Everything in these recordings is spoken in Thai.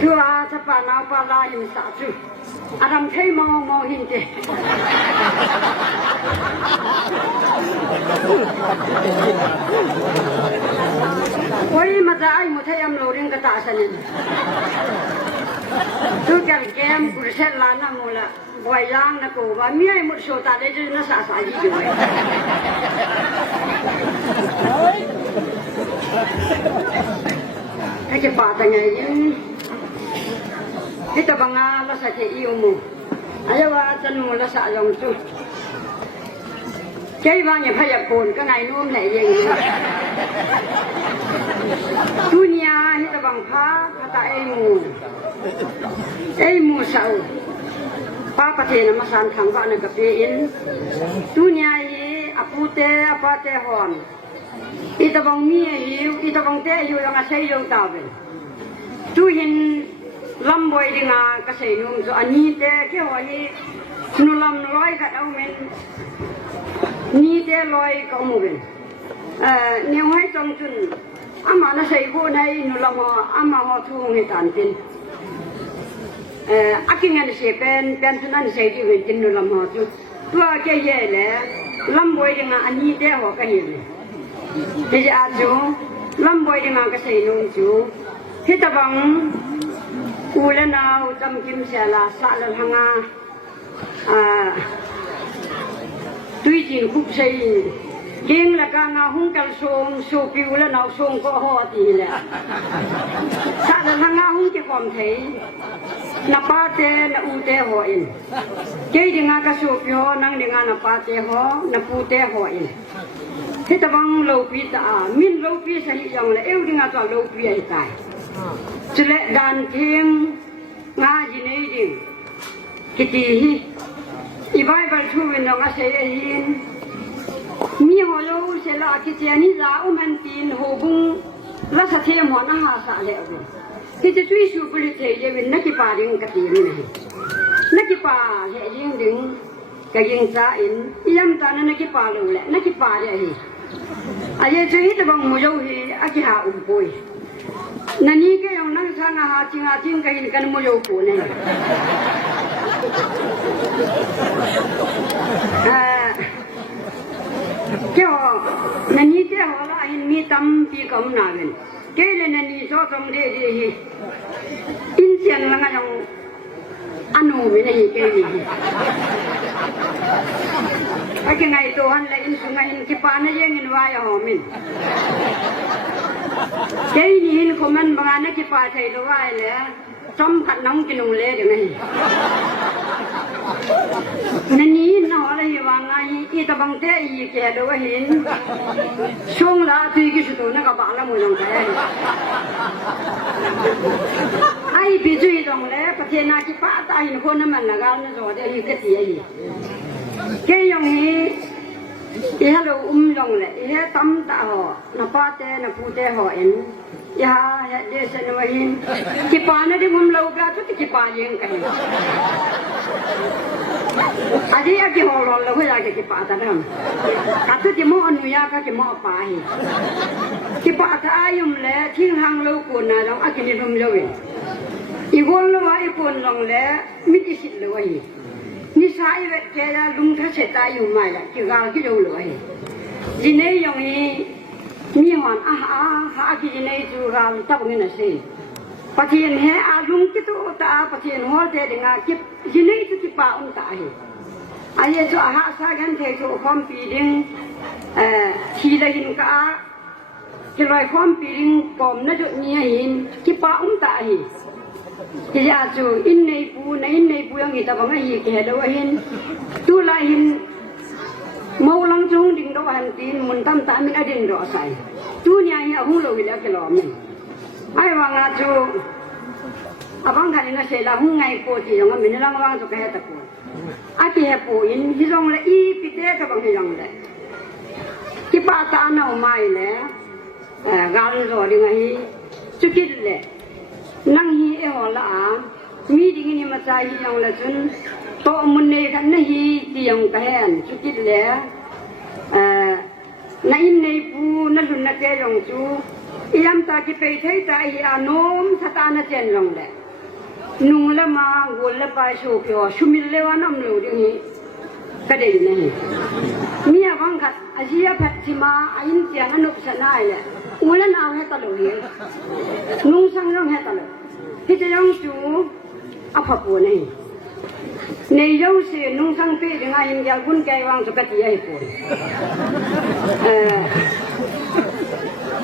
คือว่าจะป่านาวป่าลาอยู่สาธุอารมณ์ใช้มองหินเจโอ้ยมาจะไอ้หมดให้ยำโลเรียงกระตาสนิททุกอย่างแกมกุศลลานามูละบอยย่างนะกูว่ามีไอ้หมดโชตาได้จะน่าสาสายดีด้วยไอ้เจ้าป่าแต่ไงยังkita bangga la sa ke ilmu ayawa chan mu la sa yong tu cái ba nhà phải pon cái ngày nuông này gì tu nhà như ta bằng phá ta ai mù sầu phá phát hiện mà sản thằng bạn này gặp in tu nhà gì apute apate hòn ita bằng mía hiu ita bằng té hiu yang asai yong tao ben tu hin lâm bồi đi ngà cái sợi nhung cho anh nhị té cái hỏi nu lâm loi cái đâu men nhị té loi cái ông mình nhiều hay trong chun ama nó sợi cô này nu lâm họ ama họ thu người tàn tin aking anh sợi pen chun anh sợi đi về tin nu lâm họ chu tua cái gì lẽ lâm bồi đi ngà anh nhị té họ cái gì bây giờ chú lâm bồi đi ngà cái sợi nhung chú khi ta bằng ulan nào tâm kim xe là xã lần hàng tuy chỉ khúc xây kiêng là cả ngà hung cần sông sô piu là nào sông có hoa thì là xã lần hàng hung chỉ còn thấy na pa te na u te ho in cái đi ngà cái sô piu năng đi ngà na pa te ho na pu te ho in thế ta bằng lâu pi ta min lâu pi sai yang là yêu đi ngà cho lâu pi ai tai chỉ lẽ đàn thiêng ngã gì này đi cái gì ý bài bài thu mình nó sẽ hiện mi họ lâu sẽ là cái chuyện này ra anh tin hồ bung là sát thêm họ nó hạ sát lệ rồi thì cái truy sụp bự thế giờ mình nói cái bà điên cái gì này nói cái bà hệ riêng đứng cái riêng ra in yếm ta nói cái bà lâu lệ nói cái bà vậy à giờ truy thì bằng mùi dâu thì cái hạ bồi nani ke yang nang sana hacing kain kan mo yo ko ne ke ho nani ke ho la in mi tam pi kam na ben ke le nani so som de hi in sian la nga yang anu me ne ke ni ai ngai to han la in sungai in ki pa na yeng in wa ya ho min cái nhìn của mình bằng anh cái bà thầy đó ai lẽ trong khăn nóng cái nung lê được này nên nhìn nó là hiểu bằng ai ít bằng thế gì kẻ đó hiện xuống là tùy cái sự nó các bạn là một lòng thế ai bị truy đồng lẽ có thể là cái bà ta hiện con nó mình là gan nó rồi đây cái gì cái dòng này cái hello dòng lẽ cái tâm ta họ nó pa te nó pu te họ in ya để xem nó in cái pa nó đi lâu cả chút cái pa riêng cái à đi cái họ lo là phải cái pa ta đó cả chút cái mỏ nuôi cái mỏ pa hi cái pa ta ai lẽ thiên hàng lâu cuốn này đó cái này lâu vậyอีกคนละว่าอีกคนลงแล้วไม่ได้สิเลยนิสัยแบบแกลุงถ้าเสตายอยู่ไม่ละกี่กากี่โลเลยจีเนยยังมีหวานหากี่จีเนยจูราตับเงินสิปะเทียนเฮอาลุงกี่ตัวตาปะเทียนหัวเตะงากี่จีเนยตุกี่ป่าอุ่นตาเฮอายะจูหาสากันเทจูความปีดิงทีละหินกากี่ลอยความปีดิงปอมนั่นจุดนี้หินกี่ป่าอุ่นตาเฮที่จะจูอินในปูยังอีตาบังไอ้เหี้ยเดาหินตัวลายหินมอลังจงดิ่งดอกหันตีนมุนตั้มตามินอดินดอกใส่ตัวนี้เหี้ยหุ่นโลกิแล้วกิโลมันไอ้วางอาจูอาบังคันนี่เสละหุ่นไงปูที่ยังมันลังวางจุกเหตุปูอาที่เหตุปูอินที่ตรงเลยอีปิดเตะตะบังที่ยังเลยที่ป้าตาหน้าไม่เลยกาลรอดิ่งไอ้จุกิดเลยนั่งฮีเอหล่ะมีดิ่งนี่มาใจยังละจนโตมุนเนกันนะฮีที่ยังแก่นจุกิดเลยในปูนั่นลุนนักเกยองจูยามตากิไปเทยตาฮีอานมสตานะเจนลงเลย นุ่งละมาวนละไปโชว์เพียวชุมิลเลวาน้ำเหลวเดี๋ยวนี้ก็ได้ยินนี่เมียวังขัดอาชีพพัดชิมาอายินเสียงอนุปชนะเลยอุ้ยแล้วน้ำให้ตลอดเลยนุ่งช่างร้องให้ตลอดที่จะยังจูอาภัพวนนี่ในเย้าเสียนุ่งช่างปีถึงอายินยาคุณแกวางสุกติให้ปวน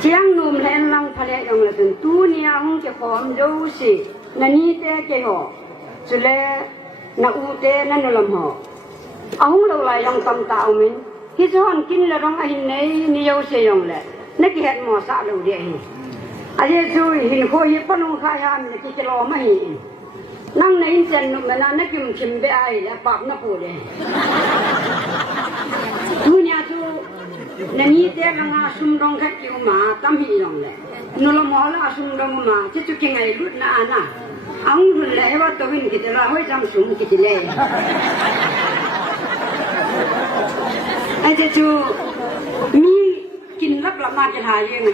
เชียงนุ่มแลนลังทะเลยังละจนตู้เนี่ยห้องเก็บของเย้าเสียนันนี่เตะเกี่ยวจุเลนักอูเตนั่นนุ่มห่อเอาห้องเราลายยังตำตาเอามินที่จะหันกินแล้วร้องอายินในนี่เย้าเสียยังแหละนักเห็ดหมอสาเราเดียร์อาเจจุยหินโคยิปนุขายามเนี่ยที่จะรอไม่นั่งในอินเทอร์เน็ตมันนั่งกิมชิมไปไอ้แล้วปากนับพูดเลยทุนยาจูนั่นนี่เดี๋ยวเราอาสุมดงขัดกิวมาตั้มหิยองเลยนู่นละมอละอาสุมดงมาที่จุกิงไงรุดน่ะนะอังรุ่นเลยว่าตัววินกิจละห้อยจำสูงกิจเลยไอ้เจ้าจูมีกินรับละมาจะหายยังไง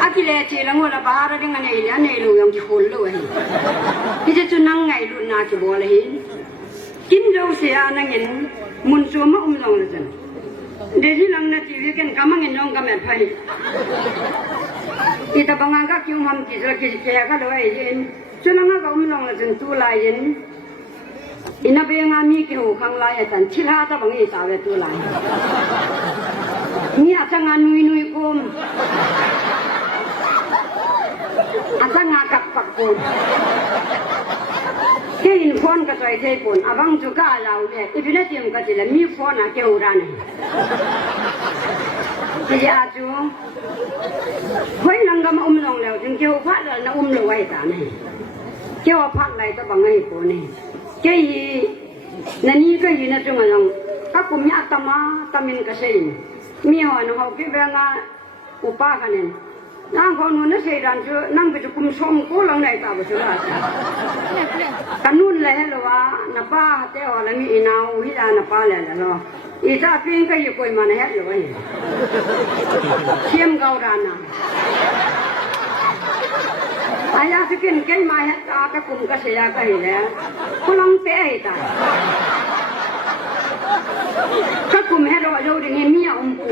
อากิเลสที่ละงัวละบาระdenganไอ้เนี่ยในลูกยังจะคนเลยที่จะนั่งไงรุ่นนาจะบอกเลยกินเราเสียนั่งเห็นมุนซัวมาลงเลยจังเดี๋ยวที่หลังนาทีวิกันกำมังเงินน้องกำแม่ไพ่อีตาบังงก็คิวมันติดละกิจแก่ก็เลยเย็นจนนั่งก็ลงเลยจังตัวลายเย็นอินาเบียงามีคิวข้างลายจังชิลาตาบังอีสาวเลยตัวลายนี่อาจารย์นุยกุมอาจารย์กับปักกุมแค่อินฟอนก็ใส่เทปนอาบังจุก้าเราเนี่ยอีพี่นั่นเตรียมก็จะเลยมีฟอนอะเกี่ยวกันที่อาจูเฮ้ยนังก็มาลงแล้วจึงเกี่ยวพัดแล้วนะเลยไว้ตาเนี่ยเกี่ยวพัดอะไรตัวบังไอ้ปูนี่แค่ยีนั่นนี่ก็ยีนั่นจุงอะไรถ้ากุมยาตมาตามินก็ใช่มีหัวน้องเขาคิดว่าง่าอุปากันเนี่ยนั่งคนนู้นนั่งเสียดันจูนั่งไปจุกุมชมกูหลังไหนตาบุษรากันนู่นเลยเหรอวะนับป้าเจ้าอะไรมีนาวฮิดานับป้าเลยเหรออีตาพิงก็อยู่คุยมันเหรอวะเชี่ยมเกาดานะอายาสกินเก่งมาเหตุตากุมก็เสียก็เห็นแล้วคนลังเตะตาถ้ากุมให้เราเราดึงให้เมียปู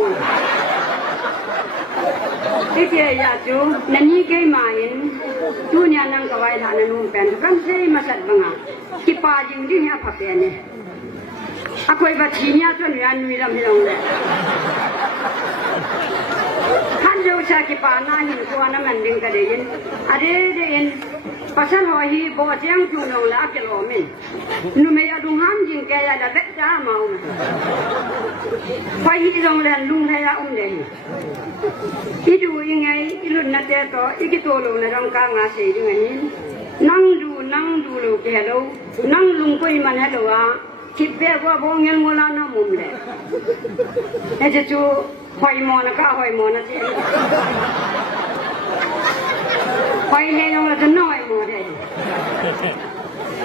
ที่เจียาจูนั่นนี่เกี่ยมาเห็นทุนยานังกวายฐานนุ่มเป็นคำเสียมาสัตว์บังอ่ะที่ป่าจิงดิ้งยาผักเป็นเนี่ยอาคุยบัดชีเนี่ยจนยันมีลำพิลงเลยท่านโยชาที่ป่าหน้าหินตัวนั้นมันดึงกระเดียนอะไรเดียนภาษาหอยบ่เจียงจุนงละกิโลมินนุ่มยาดุงห้ามจิงแกยาดับเบ็ดจ้าเมาไฟที่ตรงแลนลุงให้ยาเลยอีดูยังไงอีรุ่นนั่นเจ้าต่ออีกตัวลุงในร่างกายงาเสียยังไงนั่งดูลูกแกเรานั่งลุงคุยมันให้เราว่าคิดแบบว่าพวกเงินงูลาน้ำมุมเลยไอ้เจ้าจูหอยมอนะก็หอยมอนะเจ้าหอยเนี่ยเราจะน้อยมอเลย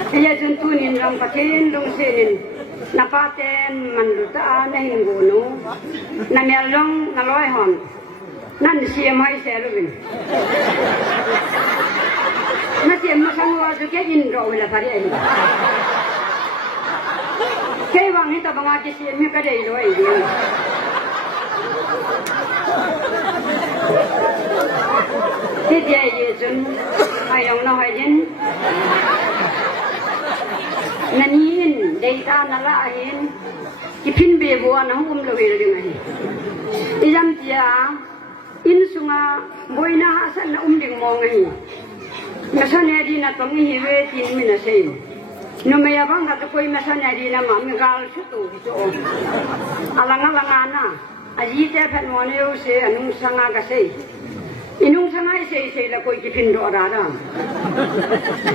ไอ้เจ้าจุนตุนินรังปะเทนลงเสนินนับปะเทนมันรู้ตาในหินกูนูนั่นเนี่ยลงนั่นร้อยหอมนั่นเสียไม่เสียลูกนั่นเสียมาสังว่าจะแค่ยินรอเวลาพอดีแค่วางให้ตาบังอาจจะเสียไม่ก็ได้ด้วยที่เจียจุนไอ้ยังน้อยยินนั่นยินเดต้านั่นละยินที่พินเบียบัวน้องเลยเลยไงอีจันเจียอินสุงาบอยน่าสันดึงมองไงมาสันยาดีน่ะต้องมีเหตุที่มีน่ะเสียนุ่มยาบังคับคุยมาสันยาดีน่ะมันมีการชุดตัวโจอลังน่ะอาจีเจ้าพันวันเอวเสียนุ่งสังอาก็เสียอินุ่งสังอาเสียแล้วคุยกินดอราดาม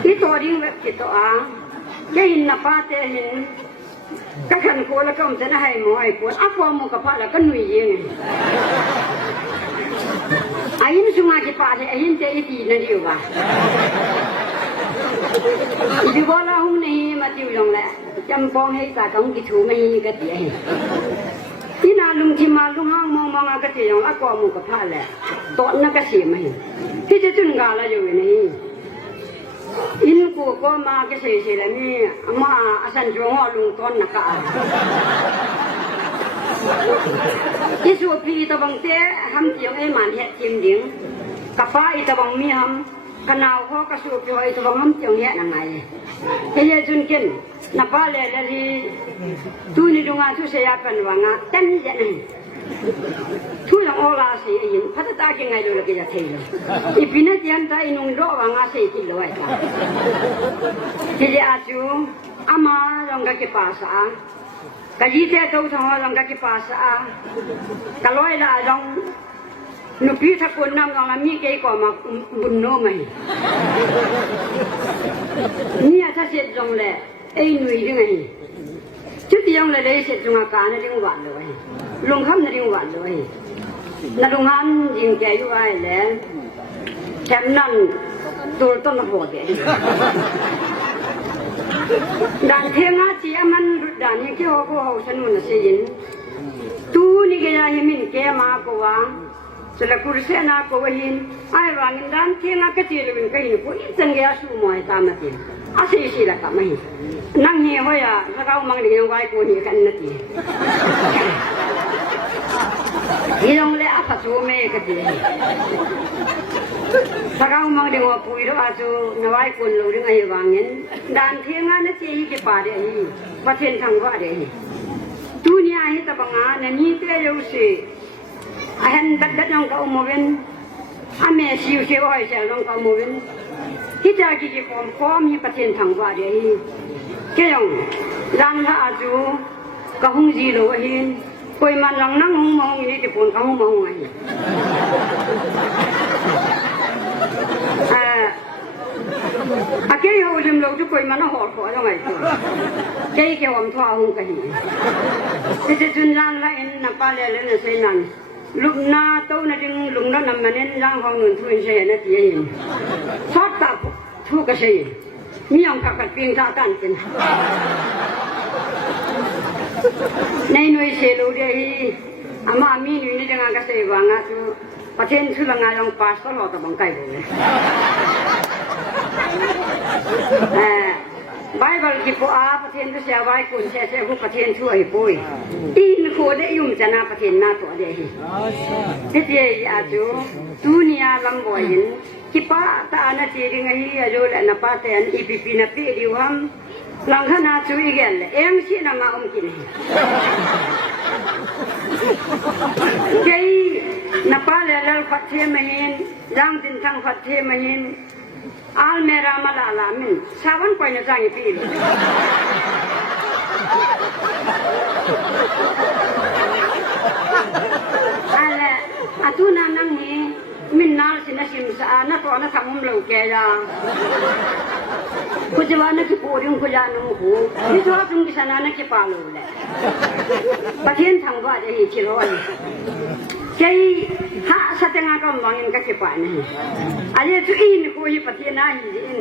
อีตัวดิ้งแบบกิตัวแค่หินนับป้าเตหินก็ขันโคแล้วก็มันจะให้หมอไอ้ปวดอักวามุกับพระแล้วก็หนุ่ยยังไอ้ยินสุมาจิปาเตไอ้ยินเตอีตีนั่นอยู่ป่ะดูบอลหุ่นนี่มาติวลงแหละจำปองให้ตาต้องกิถูไม่ก็เตี๋ยที่นาลุงที่มาลุงห้างมองก็เตี๋ยอักวามุกับพระแหละตอนนั้นก็เสียไม่ที่จะจุนกาลอยู่นี่อินกู กูก็มาแกเสียแล้วนี่มาอาศัยช่วงลุงต้นนักการที่สุดพี่ตะบังเต้ทำเตียงไอ้หมันเห็ดจิมดิ้งกับป้าอีตะบังมีทำขนาวเขากระสุบอยู่ไอ้ตะบังทำเตียงเห็ดยังไงเฮียจุนกินนับป้าเลยเลยทุนี่ดวงอาทุเสียเป็นวังอ่ะเต้นยังไงทุลังโอลาสีอินพัฒนายังไงดูเลยก็จะเที่ยวอีปีนั้นยันตาอินุงรอวังอาสีกิโลไอ้จ้าที่จะอาจูอามาลองกับภาษากะยี่เจ้าตัวทองลองกับภาษากะลอยละลองนุพี่ทักคนนำลองละมีเกี่ยก่อมาบุญโน้ไหมเนี่ยถ้าเสร็จลงแหละไอ้หนุ่ยยังไงชุดที่ยังเลยเสร็จตรงอาการนั่นยังหวานเลยลงคำนั่นยังหวานเลยนั่นลงงานยิงแกอยู่ไอ้แล้วแถมนั่นตัวต้นหัวเด็กด่านเทียงอาจีมันด่านยังเกี่ยวกับเขาสนุนเสียนตูนี่ก็ยังมินแกมาก็ว่าสละคุรเสนาก็ว่าหินไอ้ว่างินด่านเทียงอาก็จีเลยเป็นก็หินกูอีสังเกตสูมวยตามมาทีอาศัยสิละกันไหมนั่งเหี้ยว่าอย่าถ้าเรามังเดียวไว้กูนี่กันนาทีที่ลงเลยอาศัยสูเมย์ก็จีถ้าเรามังเดียวปุยเราอาศัยนวายคนรู้เรื่องไอ้วางเงินด่านเทียงอานั่นจีกี่ป่าเดียร์ประเทศทางว่าเดียร์ทุนี่ไอ้ตะบังอาเนี่ยนี่เตยรู้สิไอ้เห็นดัดน้องเขาโมบินอาเมซิวเชวไอ้เจ้าน้องเขาโมบินที่จะกิจกรรมข้อมีประเทศทางว่าเดียร์เกี่ยงร้านละอาจูก็หงจีโลหินคุยมันหลังนั่งหงมองนี่จะปนเขาหงมองไงอาเกี่ยวกับเราทุกคนมันหอดหัวยังไงตัวเกี่ยวกับทั่วหงกันที่จะจุนร้านละอินนับไปเลยเลยเส้นนั้นลูกนาโตนั่นจึงลุงนั่นนำมันเน้นร่างของเงินทุนเสียนั่นที่ยินชอบตับทุกข์เสียมีอย่างกับเพียงท่ากันเป็นในหน่วยเซลูเดียอามามีหน่วยนี่จังก็เสียวังอ่ะตัวประเทศสุลังอาลองพาสก็รอตะบังไก่เลยไบเบิลกี่ปัวประเทศก็เสียไว้คนเสียเสียพวกประเทศช่วยปุ้ยอีนโคได้ยุ่งจะนาประเทศนาตัวเดียวที่เดียอาจูตุนียลำบอยน์คิป้าตาหน้าจีริงไอ้อาจูและนับป้าแต่อันอีพีพีนับปีดิวhamหลังขณะช่วยกันเลยเอ็มชีนังอาอมกินเจ้านับป้าเลลฟัดเทมาหินจังตินทังฟัดเทมาหินอัลเมรามาลาลามินชาวันไปนะจังยี่ปีอะไรอาตุนานังฮีมินนาลสินะชิมสานะตัวนะทำมุมเหลวแกยาคุจวานะคิปูริงคุยานุหูนี่ชัวตรงกิษณะนะคิปาลูเลยประเทศทางว่าจะหิชิโร่ใจหาสัตย์งานก็มองเห็นก็คิปานี่อะไรทุกอินคุยประเทศน่าหิน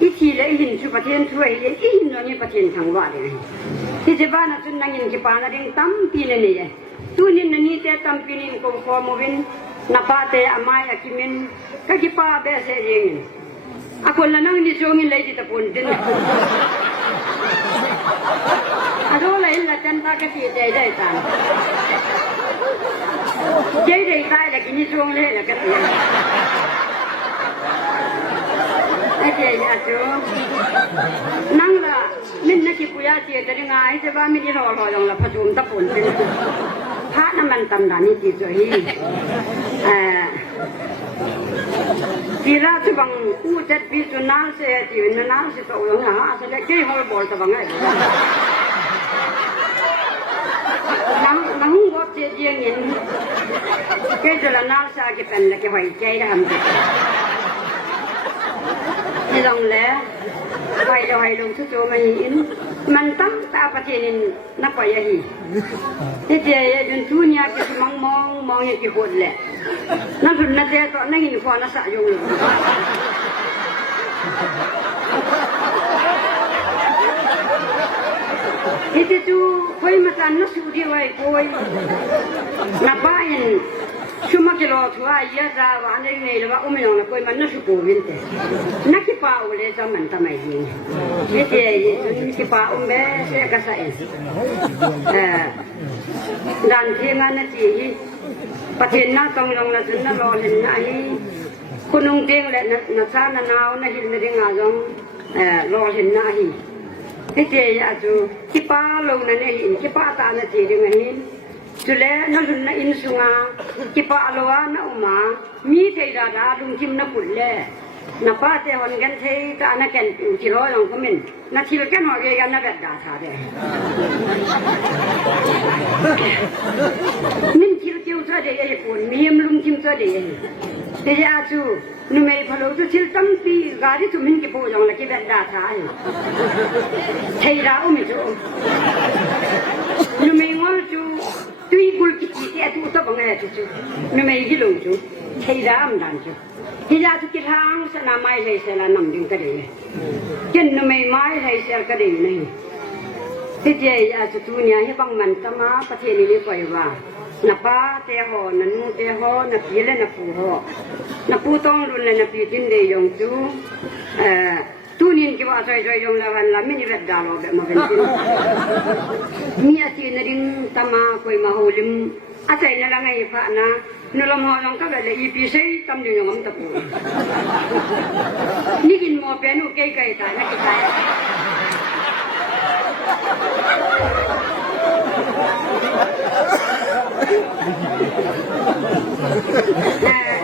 อีทีเลยหินชุประเทศช่วยหินอินเราเนี่ยประเทศทางว่าเลยที่จะบ้านนั้นจุนนั่งหินคิปานะดิ้งตั้มปีนั่นนี่ตัวนี้นั่นนี่แต่ตั้มปีนี่ก็พอมวินนับป้าแต่อามายกิมินก็คิปาเบสเอง Aku lanang ni sungin lagi tak pun din. Aku lain lah canta ke tiada dah tan. Jadi dah lagi ni sung leh lah kat dia. Aje ya tu. Nang lah, min nak kipuya tiada dari ngai sebab min rolo yang lah pasum tak pun din. Hak naman tanda ni tiada. Kira tu bang ucat bisu nal saya tiada nal saya tahu yang ha saya kiri hal bol tu bang ay. Nang buat dia ingin kiri tu nal saya kita nak kewai kiri dah hampir. Di dalam le, hai long tu tu main mantam tak apa jenin nak payah hi. Jadi ya juntunya kita mong yang kita buat le. Nak nak dia tu nak ini fana sayung. Itu tu koi macam nak sudi wai koi. Napain cuma kilo tua iya ra wa ne ne le ba o me yong la koi man na su ko win te na ki pa o le za man ta mai ni ye te ye ki pa o me se ka sa en dan thi nga na tiประเทศน่าต้องลงละจนน่ารอเห็นนะนี่คุณนุ่งเตียงและนักชาตินาวนะเห็นไม่ได้งานยังรอเห็นนะนี่ที่เจียจูที่ป้าลงนั่นเองที่ป้าตาหน้าจีดึงเห็นจุดแล้วนั่นลุนน่ะอินสุงาที่ป้าลวาน่ะอุมามีเทดาราลุงจิมน่ะปุ่นแล่น่ะป้าเตหอนกันเทตาน่ะแก่นจิร้อยลงก็มินน่ะที่ละแก่นหอเกกันน่ะแบบดาทาเด้นิ่มที่ละเกี่ยวซะเด้ไอ้ปุ่นมีมลุงจิมซะเด้เดี๋ยวจูนุ่มไอ้พะโล้ที่ตั้งปีกาดิสุมินกี่ปูจังละกี่แบบดาทาเทดาอุมิจูนุ่มไอ้งอจูตุยกุลกิจิที่ตัวบังเอิญจูนุ่มไอ้กิโลจูเทดามดันจูที่ยาทุกทางสนามไม่ใช่เสนาหนังดึงกระดิ่งกินนุ่มไอ้ไม้ใช่เสกระดิ่งนี่ที่เจียจูตัวเนี้ยให้บังมันตมาประเทศนี้ไปว่านับป้าเตะหอนันนูเตะหอนับปีเล่นนับปูหอนับปูต้องรุนเลยนับปีจินเดียงจูตัวนี้กี่ว่าใจยงละวันละไม่มีแบบดาวแบบมาเป็นจริงมีอาชีพนดินตมาคุยมาโหลิมอาศัยนั่นละไงพระนะนลมหอลงก็แบบเลยอีพีใช้ตำเดียวงมตะปูนี่กินหม้อเป็นอุกไก่ตายนักตาย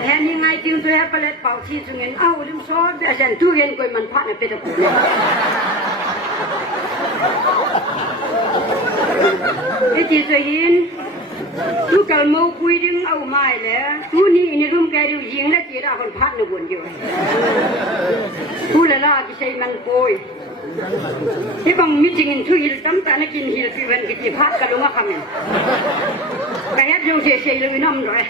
แทนยังไงจึงตัวเปล็ดเป่าที่สุเงินเอาลิมซอสแต่ฉันทุเรียนกุยมันพัดในเป็ดตะปูไอ้ที่สุยินทุกการมูคุยดึงเอาไม้แล้วทุนี่ในรุ่มแกดูยิงและจีราคนพัดในบนอยู่ทุละล่าที่ใช้มันโปยที่บางมิจริงทุยินตั้งแต่นักกินหิลที่วันกิจพัดกันลงมาคำนึงแต่ยัดโยเฉยๆเลยน้ำเลย